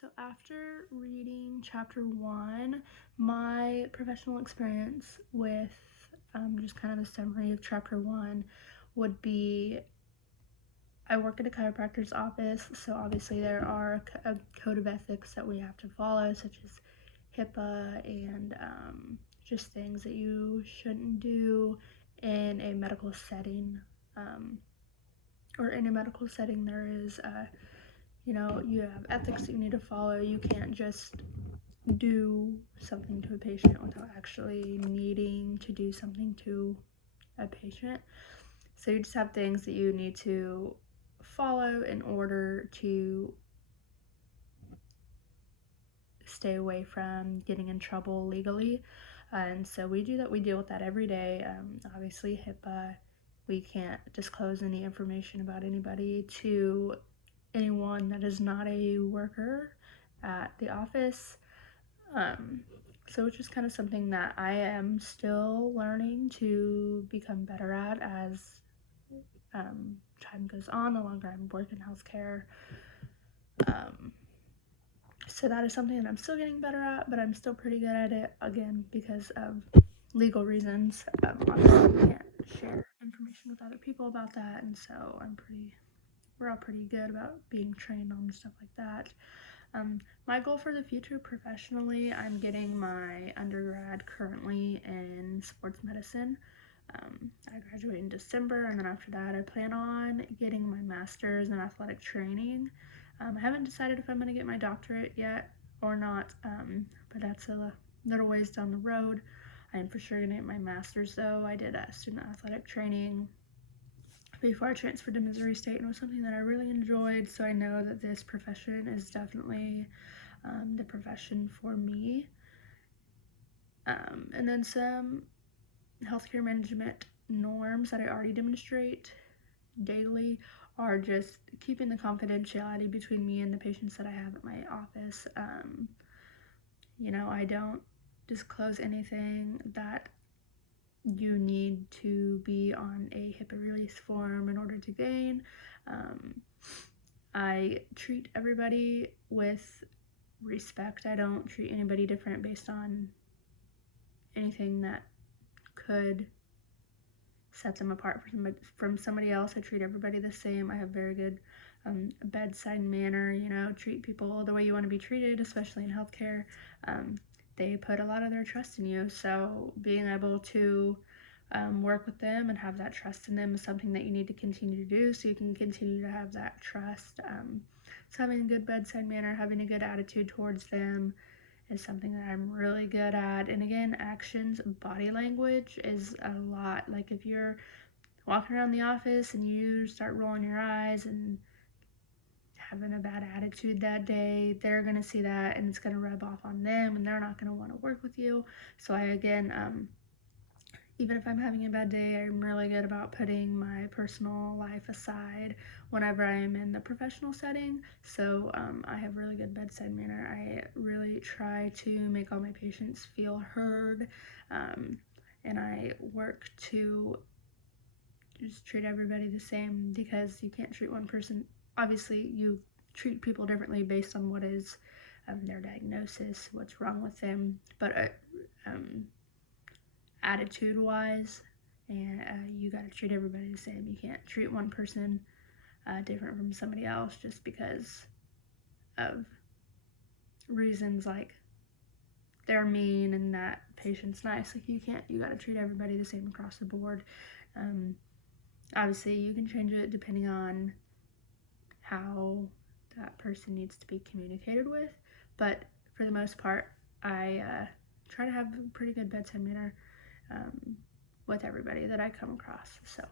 So after reading chapter 1, my professional experience with just kind of a summary of chapter 1 would be I work at a chiropractor's office, so obviously there are a code of ethics that we have to follow, such as HIPAA and just things that you shouldn't do in a medical setting. Um, or in a medical setting, there is, you have ethics that you need to follow. You can't just do something to a patient without actually needing to do something to a patient. So you just have things that you need to follow in order to stay away from getting in trouble legally. And so we do that. We deal with that every day. Obviously, HIPAA, we can't disclose any information about anybody to anyone that is not a worker at the office. So it's just kind of something that I am still learning to become better at as time goes on, the longer I'm working healthcare. So that is something that I'm still getting better at, but I'm still pretty good at it, again, because of legal reasons. Obviously, we can't share information with other people about that, and so we're all pretty good about being trained on stuff like that. My goal for the future professionally, I'm getting my undergrad currently in sports medicine. I graduate in December, and then after that I plan on getting my master's in athletic training. I haven't decided if I'm going to get my doctorate yet or not, but that's a little ways down the road. I am for sure going to get my master's though. I did student athletic training before I transferred to Missouri State, and it was something that I really enjoyed, so I know that this profession is definitely the profession for me. And then some healthcare management norms that I already demonstrate daily are just keeping the confidentiality between me and the patients that I have at my office. I don't disclose anything that you need to be on a HIPAA release form in order to gain. I treat everybody with respect. I don't treat anybody different based on anything that could set them apart from somebody else. I treat everybody the same. I have very good bedside manner, treat people the way you want to be treated, especially in healthcare. They put a lot of their trust in you, so being able to work with them and have that trust in them is something that you need to continue to do so you can continue to have that trust. So having a good bedside manner, having a good attitude towards them is something that I'm really good at. And again, actions, body language is a lot. Like if you're walking around the office and you start rolling your eyes and having a bad attitude that day, they're going to see that and it's going to rub off on them and they're not going to want to work with you. So even if I'm having a bad day, I'm really good about putting my personal life aside whenever I am in the professional setting. So I have really good bedside manner. I really try to make all my patients feel heard, and I work to just treat everybody the same because you can't treat one person. Obviously, you treat people differently based on what is their diagnosis, what's wrong with them, but attitude-wise, and you got to treat everybody the same. You can't treat one person different from somebody else just because of reasons like they're mean and that patient's nice. Like you got to treat everybody the same across the board. Obviously, you can change it depending on how that person needs to be communicated with, but for the most part, I try to have a pretty good bedside manner with everybody that I come across. So